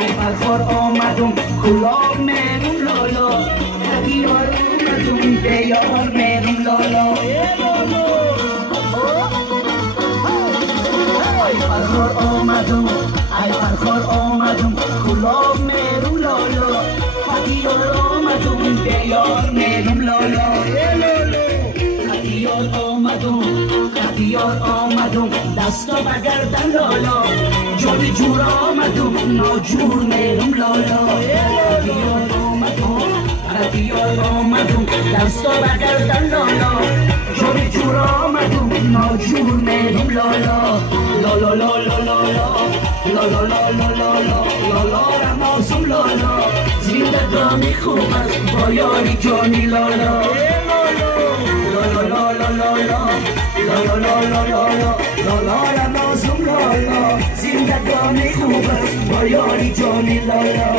ای فرخار آمدم گلاب مهرون لالا هدیار اومدم به یار مهرون لالا ای فرخار آمدم گلاب مهرون لالا هدیار آمدم به یار مهرون لالا هدیار آمدم دستا بگردن لالا جوری جور آمدم ناجور میرم لالا هدیار آمدم دستا بگردن لالا جوری جور آمدم ناجور میرم لالا لالا لالا لالا لالا لالا لالا لالا رمازم لالا زندگانی خوب است با یاری جانی لالا لالا لالا لالا لالا لالا لالا لالا رمازم لالا زندگانی خوب است با یاری جانی لالا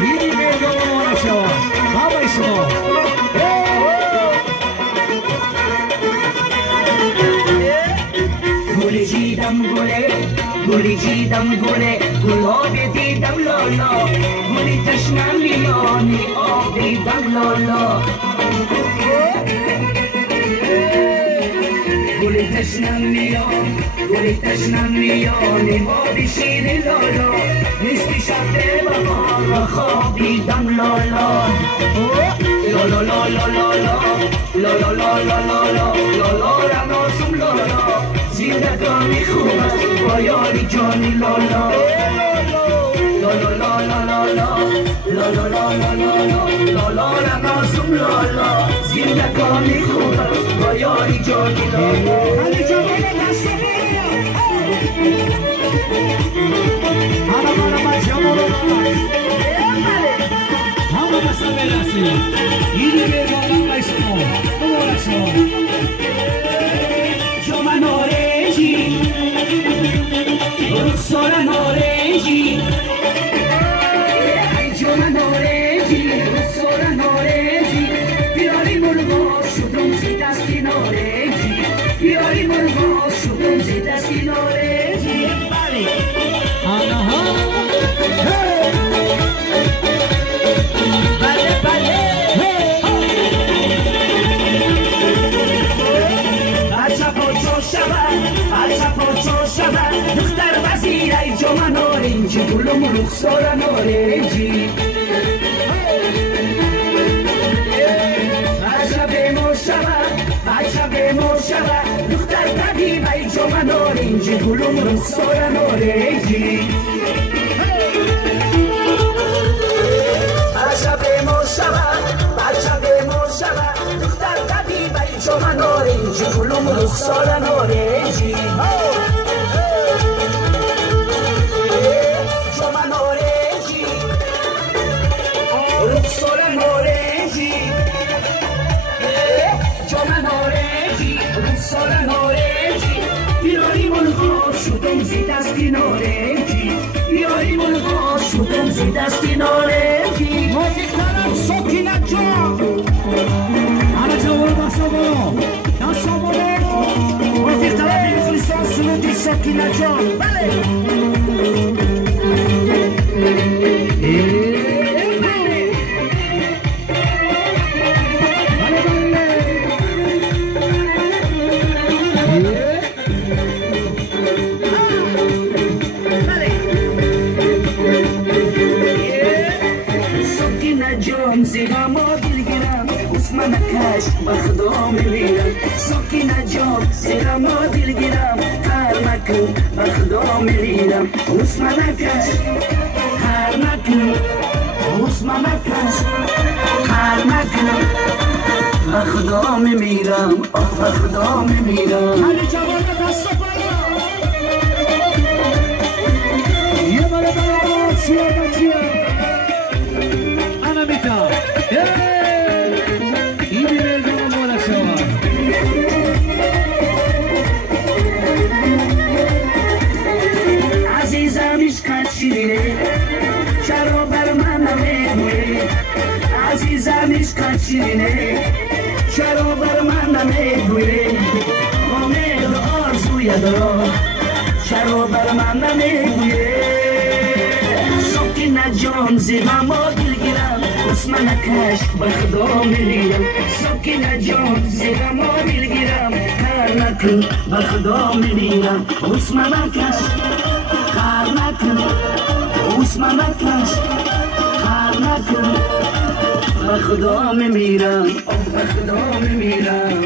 بیدی میگم آمانه شما بابای شما گلی جیدم گله گلاب دیدم لالا گلی تشنم میانی آب دیدم لالا گلی تشنم میانی آب شیر لالا نیستی شب بهار خواب دیدم لالا لالا لالا لالا لالا لالا لالا لالا رمازم لالا زندگانی خوب است با یاری جانی لالا لالا لالا لالا لالا لالا لالا لالا رمازم لالا زندگانی خوب است با یاری جانی لالا رخسار نارنجی عجب ما شود دختر طبیب ای جمع نارنجی گلوم رخسار نارنجی عجب ما شود دختر طبیب ای جمع نارنجی گلوم رخسار نارنجی دستی نارنجی موزیکترم سوکینه جان همه جا برو بخشا برو دستا برو موزیکترم لیسانس سلوتی سوکینه جان بله بخدام میرم سکینه جان زیر ما دل گیرم هر مکن بخدام میرم حسن نکش هر مکن حسن نکش هر مکن بخدام میرم بخدام میرم علی جوان دست بالا یه بالا بالا چیه انا میتا عزیزم عشقت شیرینه چرا بر من نمیگویی امید آرزوی دارم چرا بر من نمیگویی سکینه جان زیغما دلگیرم اسم نکش به خدا میمیرم سکینه جان زیغما دلگیرم کار نکن به خدا میمیرم اسم نکش کار نکن اسم نکش کار نکن به خدا میمیرم به خدا میمیرم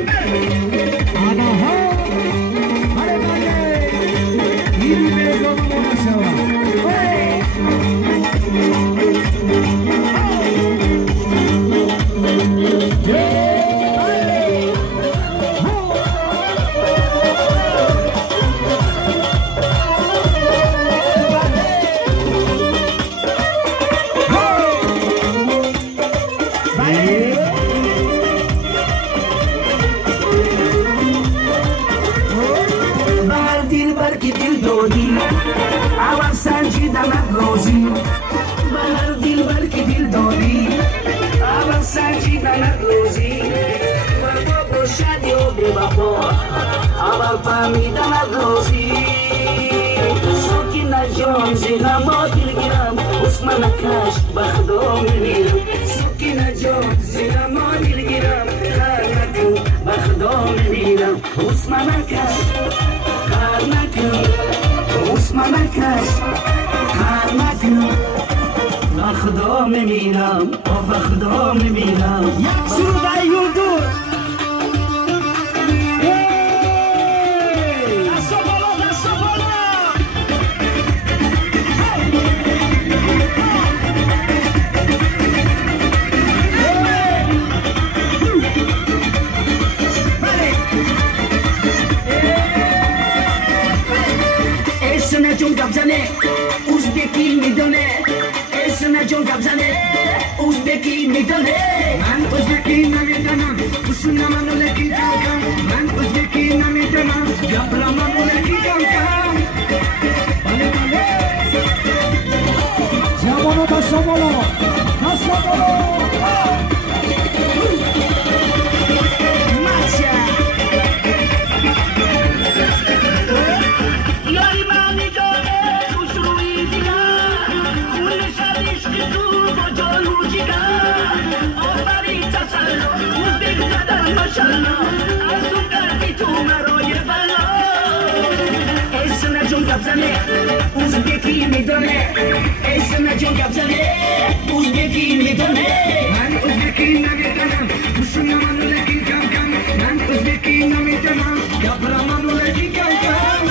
اول فهمیدم از روزی سکینه جان زیغما دلگیرم اسم نکش به خدا میمیرم سکینه جان زیغما دلگیرم کار نکن به خدا میمیرم اسم نکش کار نکن اسم نکش کار نکن به خدا میمیرم به خدا میمیرم یک سرود ایوردو جون گبزنه اوزبکی میدونه اسم جون گبزنه اوزبکی میدونه من اوزبکی نمیدونم بسونه منو لکی کم من اوزبکی نمیدونم گبرا منو لکی کم بله بله جوانو دستا بالا دستا بالا اوزبکی میدونه اسم جون گبزنه اوزبکی میدونه من اوزبکی نمیدونم بسونه منو لکی کم کم من اوزبکی نمیدونم گبرا منو لکی کم کم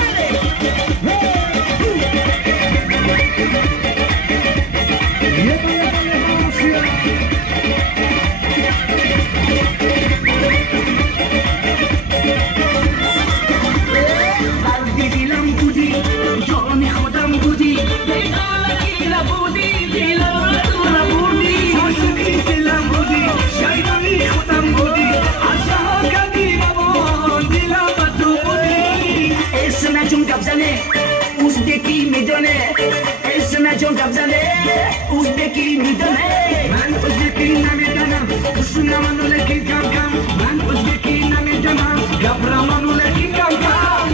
اوزبکی میدونه اسم جون گبزنه اوزبکی میدونه من اوزبکی نمیدونم بسونه منو لکی کم کم من اوزبکی نمیدونم گبرا منو لکی کم کم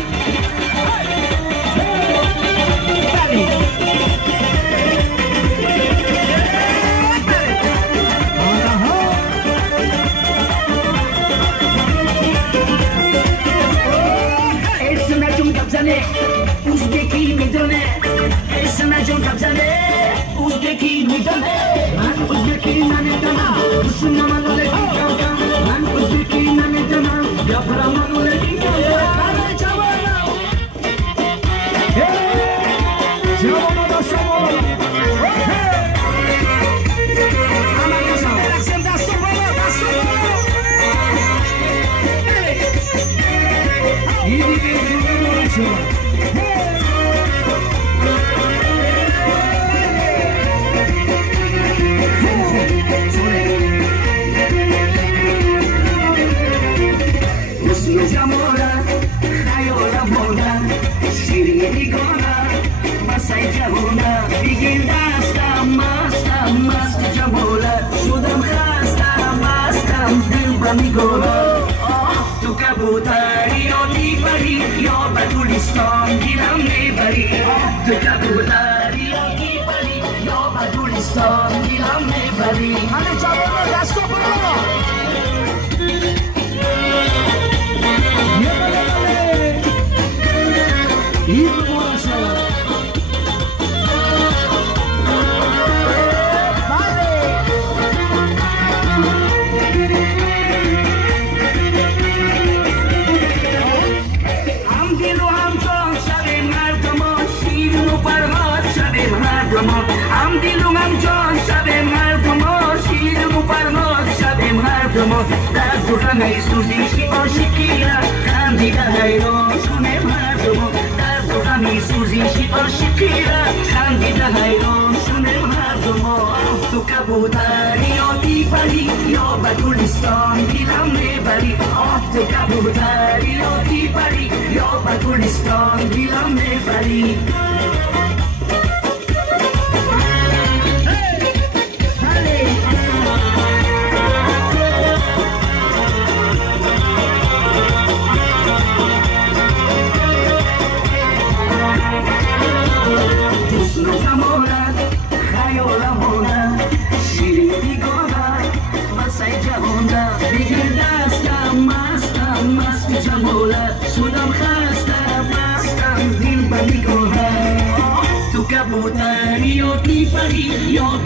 اسم جون گبزنه اوزبکی میدونه اسم جون گبزنه اوزبکی میدونه من اوزبکی نمیدونم بسونه منو لکی کم کم من اوزبکی نمیدونم گبرا منو لکی کم کم جوانو دستا بالا بگیر دستم مستم مست جمالت شد گلستان دیلم میبری. همه جوانه دست و بالا. یه بله بله این مبارک شد. هم دیلم هم جان شب مردم ها شیرین و فرهاد شب مردم ها در تو غم سوزیشی عاشقی را خندیده حیرانشون مردم ها در تو غم سوزیشی عاشقی را خندیده حیرانشون مردم ها تو کبوتری یا دیپری یا به گلستان دیلم میبری تو کبوتری یا دیپری یا به گلستان دیلم میبری. تو کبوتری و دیپری یا